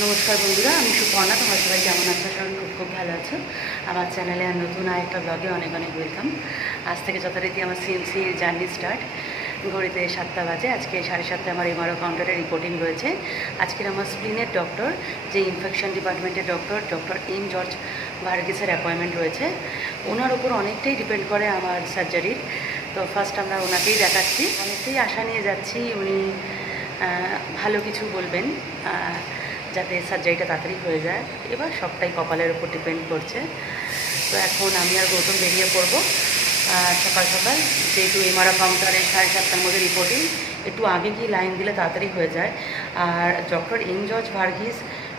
নমস্কার বন্ধুরা, আমি সুপর্ণা। তোমরা সবাই কেমন আছো? সবাই খুব খুব ভালো আছো। আমার চ্যানেলে আর নতুন আরেকটা ব্লগে অনেক অনেক ওয়েলকাম। আজ থেকে যথারীতি আমার সিএমসি জার্নি স্টার্ট। ঘড়িতে 7টা বাজে। আজকে 7:30টায় আমার এমআরও কাউন্টারে রিপোর্টিং রয়েছে। আজকের আমার স্প্লিনের ডক্টর, যে ইনফেকশন ডিপার্টমেন্টের ডক্টর এম জর্জ ভার্গিসের অ্যাপয়েন্টমেন্ট রয়েছে। ওনার উপর অনেকটাই ডিপেন্ড করে আমার সার্জারির। তো ফার্স্ট আমরা ওনাকেই দেখাচ্ছি। অনেকটাই আশা নিয়ে যাচ্ছি উনি ভালো কিছু বলবেন, যাতে সার্জারিটা তাড়াতাড়ি হয়ে যায়। এবার সবটাই কপালের উপর ডিপেন্ড করছে। তো এখন আমি আর গৌতম বেরিয়ে পড়বো সকাল সকাল, যেহেতু এমআরও কাউন্টারে 7:30টার মধ্যে রিপোর্টিং, একটু আগে গিয়ে লাইন দিলে তাড়াতাড়ি হয়ে যায়। আর ডক্টর এম জর্জ ভার্গিস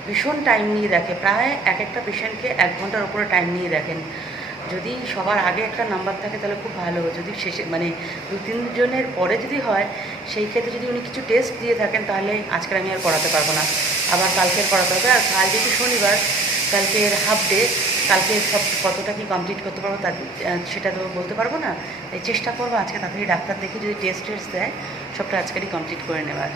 ভীষণ টাইম নিয়ে দেখে, প্রায় এক একটা পেশেন্টকে 1 ঘন্টার উপরে টাইম নিয়ে দেখেন। যদি সবার আগে একটা নাম্বার থাকে তাহলে খুব ভালো। যদি শেষে মানে 2-3 জনের পরে যদি হয়, সেই ক্ষেত্রে যদি উনি কিছু টেস্ট দিয়ে থাকেন তাহলে আজকে আমি আর করাতে পারবো না, আবার কালকের করাতে হবে। আর কাল যেহেতু শনিবার, কালকের হাফ ডে, কালকে সব কতটা কি কমপ্লিট করতে পারবো তা সেটা তো বলতে পারবো না। তাই চেষ্টা করবো আজকে তাড়াতাড়ি ডাক্তার দেখে যদি টেস্ট দেয় সবটা আজকেরই কমপ্লিট করে নেওয়ার।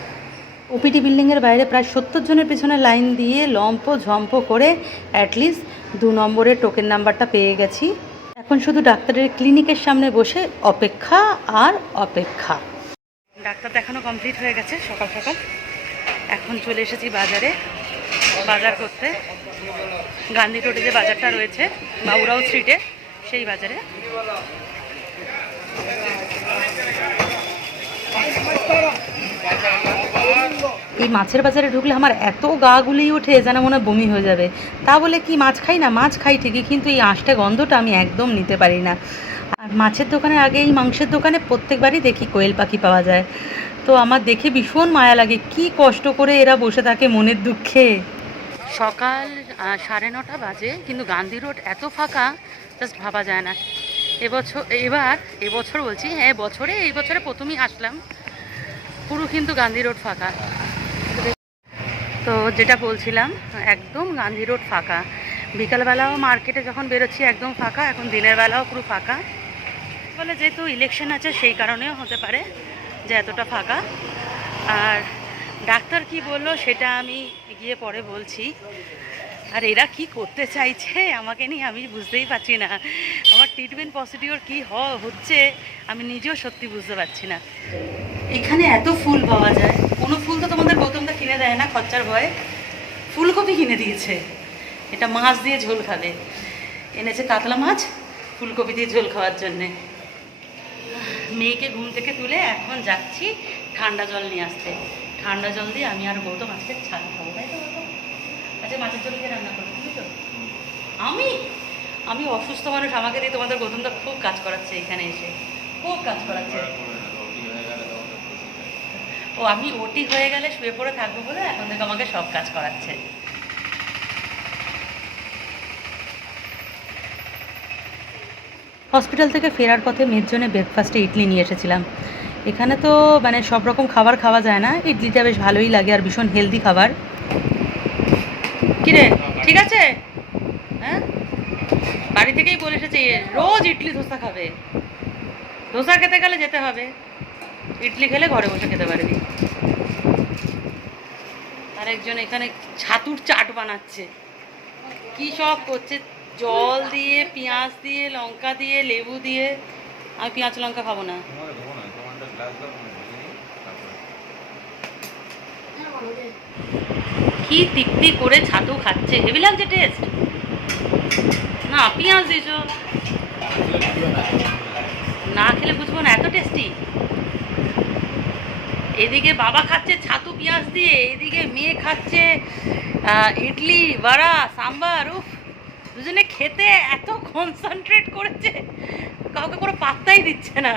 ওপিডি বিল্ডিংয়ের বাইরে প্রায় 70 জনের পেছনে লাইন দিয়ে লম্প ঝম্প করে অ্যাটলিস্ট 2 নম্বরের টোকেন নাম্বারটা পেয়ে গেছি। এখন শুধু ডাক্তারের ক্লিনিকের সামনে বসে অপেক্ষা আর অপেক্ষা। ডাক্তার দেখানো কমপ্লিট হয়ে গেছে সকাল সকাল। এখন চলে এসেছি বাজারে বাজার করতে। গান্ধী রোডে যে বাজারটা রয়েছে, বাবুরাও স্ট্রিটে, সেই বাজারে। এই মাছের বাজারে ঢুকলে আমার এত গা গুলিয়ে ওঠে যেন মনে হয় বমি হয়ে যাবে। তা বলে কি মাছ খাই না? মাছ খাই ঠিকই, কিন্তু এই আঁশটা গন্ধটা আমি একদম নিতে পারি না। আর মাছের দোকানের আগে এই মাংসের দোকানে প্রত্যেকবারই দেখি কোয়েল পাখি পাওয়া যায়। তো আমার দেখে ভীষণ মায়া লাগে, কি কষ্ট করে এরা বসে থাকে মনের দুঃখে। সকাল 9:30 বাজে, কিন্তু গান্ধী রোড এত ফাঁকা, জাস্ট ভাবা যায় না। এবছর বলছি, হ্যাঁ এই বছরে প্রথমেই আসলাম, পুরো কিন্তু গান্ধী রোড ফাঁকা। তো যেটা বলছিলাম, একদম গান্ধী রোড ফাঁকা। বিকালবেলাও মার্কেটে যখন বেরোচ্ছি একদম ফাঁকা, এখন দিনের বেলাও পুরো ফাঁকা। বলে যেহেতু ইলেকশন আছে সেই কারণেও হতে পারে যে এতটা ফাঁকা। আর ডাক্তার কি বললো সেটা আমি গিয়ে পরে বলছি। আর এরা কি করতে চাইছে আমাকে নিয়ে আমি বুঝতেই পারছি না। আমার ট্রিটমেন্ট প্রসিডিওর কী হচ্ছে আমি নিজেও সত্যি বুঝতে পারছি না। এখানে এত ফুল পাওয়া যায়, কোনো ফুল তো তোমাদের গৌতমদা কিনে দেয় না খরচার ভয়ে। ফুলকপি কিনে দিয়েছে, এটা মাছ দিয়ে ঝোল খাবে। এনেছে কাতলা মাছ, ফুলকপি দিয়ে ঝোল খাওয়ার জন্যে। মেয়েকে ঘুম থেকে তুলে এখন যাচ্ছি ঠান্ডা জল নিয়ে আসতে। ঠান্ডা জল দিয়ে আমি আর গৌতম আজকে ছাদ খাবো, তাই তো গৌতম? আচ্ছা, মাছের জল দিয়ে রান্না করবো তুমি তো? আমি আমি অসুস্থ মানুষ, আমাকে দিয়ে তোমাদের গৌতমদা খুব কাজ করাচ্ছে, এখানে এসে খুব কাজ করাচ্ছে। ও, আমি ওটি হয়ে গেলে শুয়ে পড়ে থাকবো বলে এখন থেকে আমাকে সব কাজ করাচ্ছে। হসপিটাল থেকে ফেরার পথে মেয়ের জন্য ব্রেকফাস্টে ইডলি নিয়ে এসেছিলাম। এখানে তো মানে সব রকম খাবার খাওয়া যায় না, ইডলিটা বেশ ভালোই লাগে আর ভীষণ হেলদি খাবার। কিরে, ঠিক আছে? হ্যাঁ, বাড়ি থেকেই বলে এসেছে রোজ ইডলি ধোসা খাবে। ধোসা খেতে গেলে যেতে হবে, ইডলি খেলে ঘরে বসে খেতে পারবি। আরেকজন এখানে ছাতুর চাট বানাচ্ছে, কি সব করছে, জল দিয়ে, পেঁয়াজ দিয়ে, লঙ্কা দিয়ে, লেবু দিয়ে। আমি পেঁয়াজ লঙ্কা খাবো না। কি তৃপ্তি করে ছাতু খাচ্ছে, হেভি লাগছে টেস্ট। না, পেঁয়াজ দিয়েছ, না খেলে বুঝবো না এত টেস্টি। এদিকে বাবা খাচ্ছে ছাতু পেঁয়াজ দিয়ে, এদিকে মেয়ে খাচ্ছে ইডলি, বড়া, সাম্বার। উফ, দুজনে খেতে এত কনসেন্ট্রেট করেছে, কাউকে কোনো পাত্তাই দিচ্ছে না।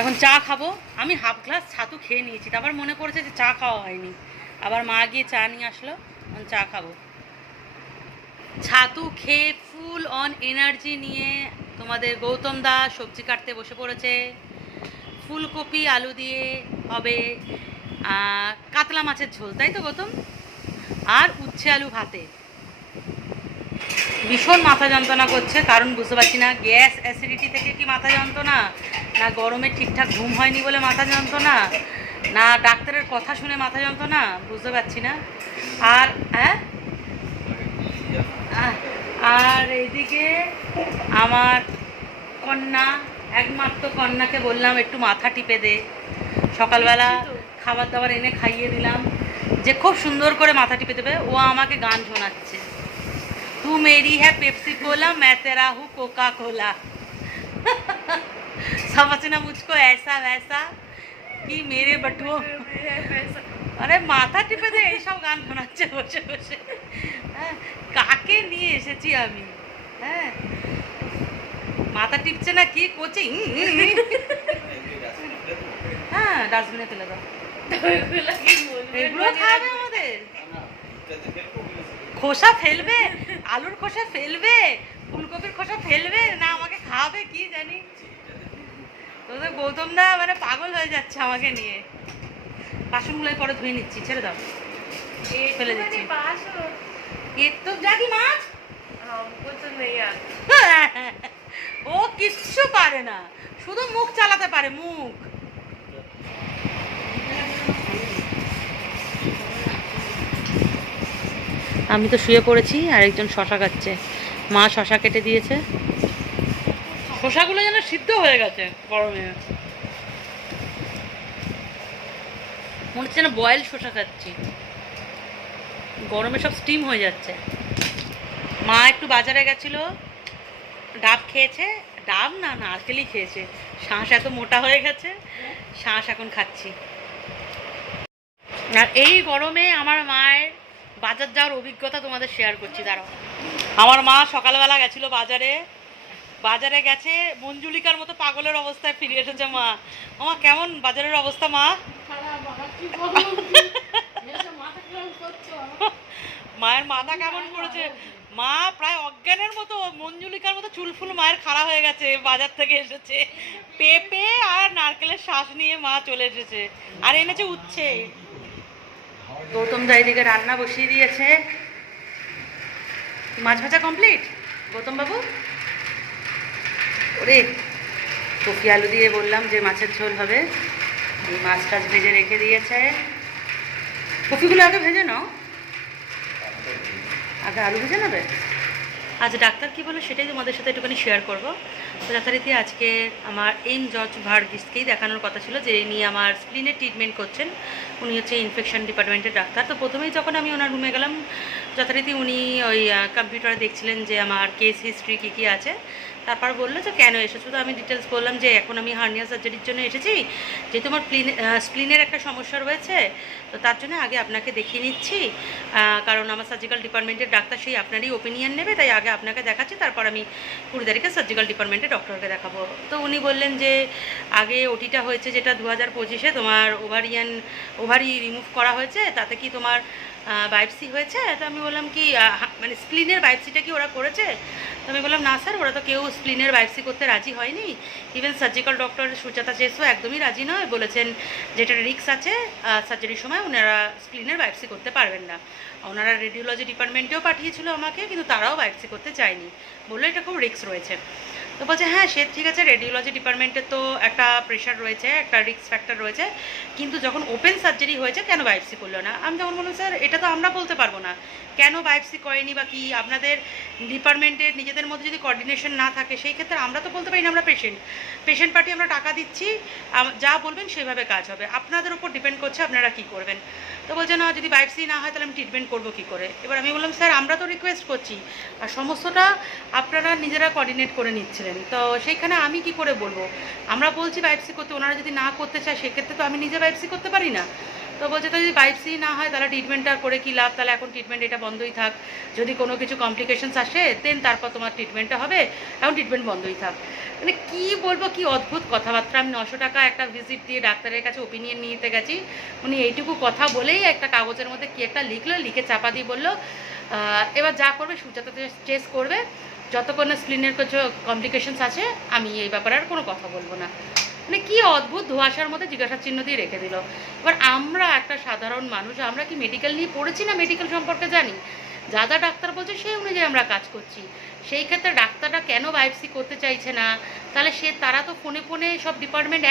এখন চা খাবো। আমি হাফ গ্লাস ছাতু খেয়ে নিয়েছি, তারপর মনে পড়েছে যে চা খাওয়া হয়নি। আবার মা গিয়ে চা নিয়ে আসলো, এখন চা খাবো। ছাতু খেয়ে ফুল অন এনার্জি নিয়ে তোমাদের গৌতম দা সবজি কাটতে বসে পড়েছে। ফুলকপি আলু দিয়ে হবে কাতলা মাছের ঝোল, তাই তো গৌতম? আর উচ্ছে আলু ভাতে। ভীষণ মাথা যন্ত্রণা করছে, কারণ বুঝতে পারছি না গ্যাস অ্যাসিডিটি থেকে কি মাথা যন্ত্রণা, না গরমে ঠিকঠাক ঘুম হয়নি বলে মাথা যন্ত্রণা, না ডাক্তারের কথা শুনে মাথা যন্ত্রণা বুঝতে পারছি না। আর হ্যাঁ, আর এইদিকে আমার কন্যা, একমাত্র কন্যাকে বললাম একটু মাথা টিপে দে। সকালবেলা খাবার দাবার এনে খাইয়ে দিলাম যে খুব সুন্দর করে মাথা টিপে দেবে। ও আমাকে গান শোনাচ্ছে, তু মেরি হ্যাঁ পেপসি কোলা मैं तेरा हूँ कोका कोला। समझना मुझको ऐसा वैसा कि मेरे बटुओं। আরে মাথা টিপে দে, এইসব গান শোনাচ্ছে বসে বসে। হ্যাঁ, কাকে নিয়ে এসেছি আমি? হ্যাঁ, মাথা টিপছে না কি করছে? হ্যাঁ, ডাস্টবিনে ফেলে দাও। এগুলো খাবে আমাদের? খোসা ফেলবে, আলুর খোসা ফেলবে, ফুলকপির খোসা ফেলবে না, আমাকে খাওয়াবে কি জানি। তোদের গৌতম দা মানে পাগল হয়ে যাচ্ছে আমাকে নিয়ে। বাসনগুলোই পরে ধুয়ে নিচ্ছি, ছেড়ে দাও, ফেলে দিচ্ছি। এর তো জাগি মাছ, ও কিচ্ছু পারে না, শুধু মুখ চালাতে পারে, মুখ। আমি তো শুয়ে পড়েছি, আর একজন শশা খাচ্ছে। মা শশা কেটে দিয়েছে, শশাগুলো যেন সিদ্ধ হয়ে গেছে গরমে, মনে হচ্ছে যেন বয়েল শশা খাচ্ছি, গরমে সব স্টিম হয়ে যাচ্ছে। মা একটু বাজারে গেছিল, ডাব খেয়েছে, ডাব না নারকেলই খেয়েছে। শাঁস এত মোটা হয়ে গেছে, শাঁস এখন খাচ্ছি। আর এই গরমে আমার মায়ের বাজার যাওয়ার অভিজ্ঞতা তোমাদের শেয়ার করছি, দাঁড়াও। আমার মা সকালবেলা গেছিল বাজারে, বাজারে গেছে মঞ্জুলিকার মতো পাগলের অবস্থায় ফিরে এসেছে। মা, আমার কেমন বাজারের অবস্থা মা? মায়ের মাথা কেমন করেছে, মা প্রায় অজ্ঞানের মতো, মঞ্জুলিকার মতো চুলফুল মায়ের খাড়া হয়ে গেছে। বাজার থেকে এসেছে পেঁপে আর নারকেলের শ্বাস নিয়ে মা চলে এসেছে, আর এনেছে উচ্ছে। গৌতম দা এদিকে রান্না বসিয়ে দিয়েছে। মাছ ভাজা কমপ্লিট গৌতম বাবু? ওরে, কপি আলু দিয়ে বললাম যে মাছের ঝোল হবে, এই মাছ টাছ ভেজে রেখে দিয়েছে। কপিগুলো আগে ভেজে নাও, আগে আলু ভেজে নেবে। আজ ডাক্তার কি বলো সেটাই তোমাদের সাথে একটুখানি শেয়ার করবো। তো যথারীতি আজকে আমার এন জর্জ ভার্গিসকেই দেখানোর কথা ছিল, যে নিয়ে আমার স্প্লিনের ট্রিটমেন্ট করছেন। উনি হচ্ছে ইনফেকশন ডিপার্টমেন্টের ডাক্তার। তো প্রথমেই যখন আমি ওনার রুমে গেলাম, যথারীতি উনি ওই কম্পিউটারে দেখছিলেন যে আমার কেস হিস্ট্রি কী কী আছে। তারপর বললো যে কেন এসেছো। তো আমি ডিটেলস বললাম যে এখন আমি হার্নিয়া সার্জারির জন্য এসেছি, যেহেতু আমার স্প্লিনের একটা সমস্যা রয়েছে, তো তার জন্য আগে আপনাকে দেখিয়ে নিচ্ছি, কারণ আমার সার্জিক্যাল ডিপার্টমেন্টের ডাক্তার সেই আপনারই ওপিনিয়ন নেবে, তাই আগে আপনাকে দেখাচ্ছি, তারপর আমি 20 তারিখে সার্জিক্যাল ডিপার্টমেন্টে ডক্টরকে দেখাবো। তো উনি বললেন যে আগে ওটিটা হয়েছে যেটা 2025-এ, তোমার ওভারি রিমুভ করা হয়েছে, তাতে কি তোমার বায়োপসি হয়েছে? তো আমি বললাম কি মানে স্প্লিনের বায়োপসিটা কি ওরা করেছে? তো আমি বললাম না স্যার, ওরা তো কেউ স্প্লিনের বায়োপসি করতে রাজি হয়নি। ইভেন সার্জিক্যাল ডক্টর সুজাতা চেসও একদমই রাজি নয়, বলেছেন যেটা রিস্ক আছে সার্জারির সময় ওনারা স্প্লিনের বায়োপসি করতে পারবেন না। ওনারা রেডিওলজি ডিপার্টমেন্টেও পাঠিয়েছিল আমাকে, কিন্তু তারাও বায়োপসি করতে চায়নি, বললো এটা খুব রিস্ক রয়েছে। তো বলছে হ্যাঁ সে ঠিক আছে, রেডিওলজি ডিপার্টমেন্টের তো একটা প্রেশার রয়েছে, একটা রিস্ক ফ্যাক্টর রয়েছে, কিন্তু যখন ওপেন সার্জারি হয়েছে কেন বায়োপসি করলো না? আমি তখন বললাম স্যার এটা তো আমরা বলতে পারবো না কেন বায়োপসি করেনি বা কি, আপনাদের ডিপার্টমেন্টের নিজেদের মধ্যে যদি কোঅর্ডিনেশন না থাকে সেই ক্ষেত্রে আমরা তো বলতে পারি না। আমরা পেশেন্ট পার্টি, আমরা টাকা দিচ্ছি, যা বলবেন সেভাবে কাজ হবে, আপনাদের উপর ডিপেন্ড করছে আপনারা কি করবেন। তো বলছে না যদি বায়োপসি না হয় তাহলে আমি ট্রিটমেন্ট করবো কী করে? এবার আমি বললাম স্যার আমরা তো রিকোয়েস্ট করছি, আর সমস্তটা আপনারা নিজেরা কোঅর্ডিনেট করে নিচ্ছিলেন, তো সেইখানে আমি কি করে বলবো? আমরা বলছি বায়োপসি করতে, ওনারা যদি না করতে চায় সেক্ষেত্রে তো আমি নিজে বায়োপসি করতে পারি না। তো বলছে তো যদি বায়োপসি না হয় তাহলে ট্রিটমেন্টটা করে কী লাভ, তাহলে এখন ট্রিটমেন্ট এটা বন্ধই থাক, যদি কোনো কিছু কমপ্লিকেশনস আসে দেন তারপর তোমার ট্রিটমেন্টটা হবে, এখন ট্রিটমেন্ট বন্ধই থাক। মানে কী বলবো, কি অদ্ভুত কথাবার্তা। আমি 900 টাকা একটা ভিজিট দিয়ে ডাক্তারের কাছে ওপিনিয়ন নিতে গেছি, উনি এইটুকু কথা বলেই একটা কাগজের মধ্যে কি একটা লিখলো, লিখে চাপা দিয়ে বললো এবার যা করবে সুজাতা চেস করবে, যতক্ষণ না স্প্লিনের কিছু কমপ্লিকেশনস আছে আমি এই ব্যাপারে আর কোনো কথা বলবো না। মানে কি অদ্ভুত ধোঁয়াশার মধ্যে জিজ্ঞাসার চিহ্ন দিয়ে রেখে দিল। এবার আমরা একটা সাধারণ মানুষ, আমরা কি মেডিকেল নিয়ে পড়েছি না মেডিকেল সম্পর্কে জানি? যা যা ডাক্তার বলছে সেই অনুযায়ী আমরা কাজ করছি, সেই ক্ষেত্রে ডাক্তাররা কেন বায়োপসি করতে চাইছে না? তাহলে তারা তো ফোনে ফোনে সব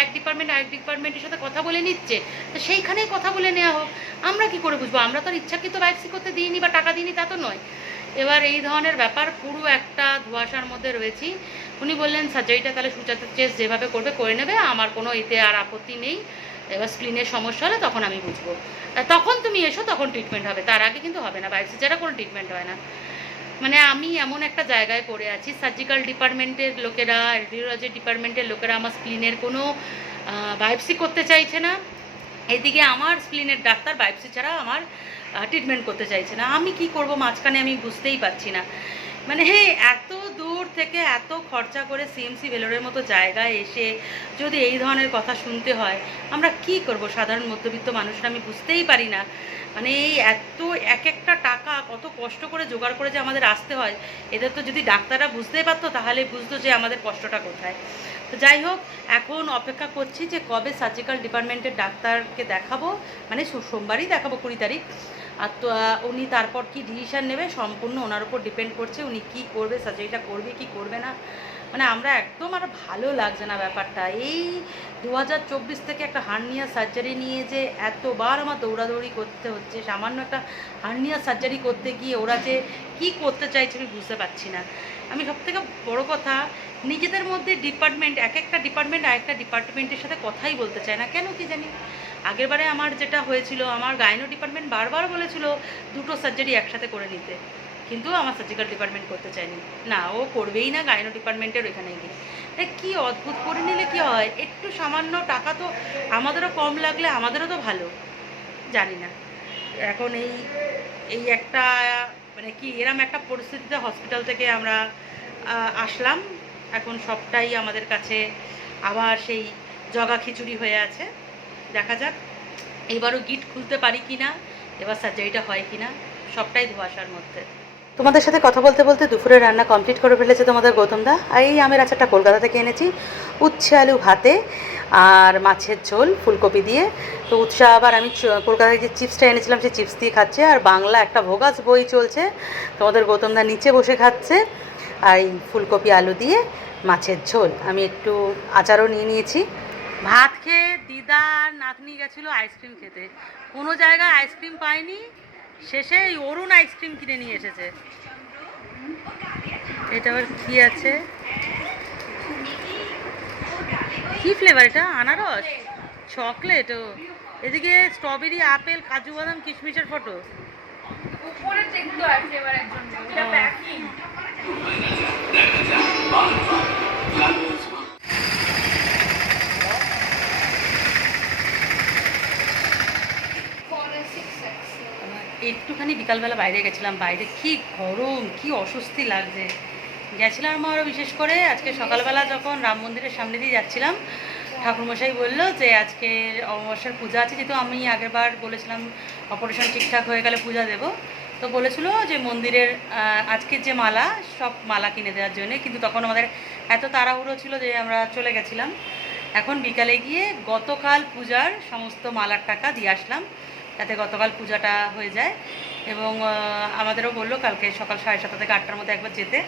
এক ডিপার্টমেন্ট আরেক ডিপার্টমেন্টের সাথে কথা বলে নিচ্ছে, তো সেইখানেই কথা বলে নেওয়া হোক। আমরা কি করে বুঝবো? আমরা তো আর ইচ্ছাকৃত বায়োপসি করতে দিইনি বা টাকা দিইনি, তা তো নয়। এবার এই ধরনের ব্যাপার, পুরো একটা ধোঁয়াশার মধ্যে রয়েছি। উনি বললেন সার্জারিটা তাহলে সুজাতা চেস্ট যেভাবে করবে করে নেবে, আমার কোনো এতে আর আপত্তি নেই। এবার স্প্লিনের সমস্যা হলে তখন আমি বুঝবো, তখন তুমি এসো, তখন ট্রিটমেন্ট হবে, তার আগে কিন্তু হবে না। বায়োপসি ছাড়া কোনো ট্রিটমেন্ট হয় না। মানে আমি এমন একটা জায়গায় পড়ে আছি, সার্জিক্যাল ডিপার্টমেন্টের লোকেরা, রেডিওলজি ডিপার্টমেন্টের লোকেরা আমার স্প্লিনের কোনো বায়োপসি করতে চাইছে না, এদিকে আমার স্প্লিনের ডাক্তার বায়োপসি ছাড়া আমার ট্রিটমেন্ট করতে চাইছে না। আমি কি করব মাঝখানে, আমি বুঝতেই পারছি না। মানে এত দূর থেকে এত খরচা করে সিএমসি ভেলোরের মতো জায়গায় এসে যদি এই ধরনের কথা শুনতে হয়, আমরা কি করব সাধারণ মধ্যবিত্ত মানুষরা? আমি বুঝতেই পারি না। মানে এই এত এক একটা টাকা কত কষ্ট করে জোগাড় করে যে আমাদের আসতে হয়, এদের তো যদি ডাক্তাররা বুঝতেই পারতো তাহলে বুঝতো যে আমাদের কষ্টটা কোথায়। তো যাই হোক, এখন অপেক্ষা করছি যে কবে সার্জিক্যাল ডিপার্টমেন্টের ডাক্তারকে দেখাবো, মানে সোমবারই দেখাবো 20 তারিখ। আর তো উনি তারপর কি ডিসিশান নেবে সম্পূর্ণ ওনার উপর ডিপেন্ড করছে, উনি কি করবে, সার্জারিটা করবে কি করবে না। মানে আমরা একদম আর ভালো লাগছে না ব্যাপারটা। এই 2024 থেকে একটা হার্নিয়া সার্জারি নিয়ে যে এতবার আমার দৌড়াদৌড়ি করতে হচ্ছে, সামান্য একটা হার্নিয়া সার্জারি করতে গিয়ে ওরা যে কি করতে চাইছে আমি বুঝতে পারছি না। আমি সবথেকে বড় কথা, নিজেদের মধ্যে ডিপার্টমেন্ট, এক একটা ডিপার্টমেন্ট আরেকটা ডিপার্টমেন্টের সাথে কথাই বলতে চায় না, কেন কি জানি। আগেরবারে আমার যেটা হয়েছিল, আমার গাইনো ডিপার্টমেন্ট বারবার বলেছিল দুটো সার্জারি একসাথে করে নিতে, কিন্তু আমার সার্জিক্যাল ডিপার্টমেন্ট করতে চায়নি। না, ও করবেই না গাইনো ডিপার্টমেন্টের ওইখানে গিয়ে। কি অদ্ভুত করে নিলে কি হয়, একটু সামান্য টাকা তো আমাদেরও কম লাগলে আমাদেরও তো ভালো, জানি না। এখন এই এই একটা মানে কি এরম একটা পরিস্থিতিতে হসপিটাল থেকে আমরা আসলাম। এখন সবটাই আমাদের কাছে আবার সেই জগা খিচুড়ি হয়ে আছে। দেখা যাক এবারও গিট খুলতে পারি কি না, এবার সার্জারিটা হয় কি না, সবটাই ধোঁয়াশার মধ্যে। তোমাদের সাথে কথা বলতে বলতে দুপুরের রান্না কমপ্লিট করে ফেলেছে তোমাদের গৌতমদা। আর এই আমের আচারটা কলকাতা থেকে এনেছি, উচ্ছে আলু ভাতে আর মাছের ঝোল ফুলকপি দিয়ে। তো উৎসাহ আবার আমি কলকাতায় যে চিপসটা এনেছিলাম সেই চিপস দিয়ে খাচ্ছে, আর বাংলা একটা ভোগাস বই চলছে, তোমাদের গৌতমদা নিচে বসে খাচ্ছে। আর এই ফুলকপি আলু দিয়ে মাছের ঝোল, আমি একটু আচারও নিয়ে নিয়েছি। ভাত খেয়ে দিদা আর নাতনি গেছিলো আইসক্রিম খেতে, কোনো জায়গায় আইসক্রিম পায়নি, শেষে এই অরুণ আইসক্রিম কিনে নিয়ে এসেছে। এটা আবার কি আছে, কি ফ্লেভার এটা? আনারস, চকলেট, ও এদিকে স্ট্রবেরি, আপেল, কাজু বাদাম, কিশমিশের ফটো। একটুখানি বিকালবেলা বাইরে গেছিলাম, বাইরে কি গরম, কি অস্বস্তি লাগছে। গেছিলাম আরও বিশেষ করে আজকে সকালবেলা যখন রাম মন্দিরের সামনে দিয়ে যাচ্ছিলাম, ঠাকুরমশাই বললো যে আজকে অমাবস্যার পূজা আছে, যেহেতু আমি আগেরবার বলেছিলাম অপারেশন ঠিকঠাক হয়ে গেলে পূজা দেব, তো বলেছিল যে মন্দিরের আজকের যে মালা সব মালা কিনে দেওয়ার জন্যে, কিন্তু তখন আমাদের এত তাড়াহুড়ো ছিল যে আমরা চলে গেছিলাম। এখন বিকালে গিয়ে গতকাল পূজার সমস্ত মালার টাকা দিয়ে আসলাম, যাতে গতকাল পূজাটা হয়ে যায়। এবং আমাদেরও বললো কালকে সকাল 7:30 থেকে 8টার মধ্যে একবার যেতে।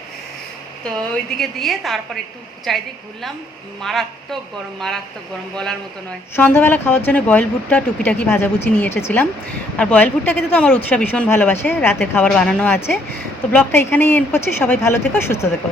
তো ওইদিকে দিয়ে তারপর একটু চারিদিক ঘুরলাম। মারাত্মক গরম বলার মতো নয়। সন্ধ্যাবেলা খাওয়ার জন্য বয়েল ভুট্টা টুকিটাকি ভাজাভুচি নিয়ে এসেছিলাম, আর বয়েল ভুট্টা খেতে তো আমার উৎসাহ ভীষণ ভালোবাসে। রাতের খাবার বানানো আছে। তো ব্লগটা এখানেই এন্ড করছি। সবাই ভালো থেকো, সুস্থ থেকো।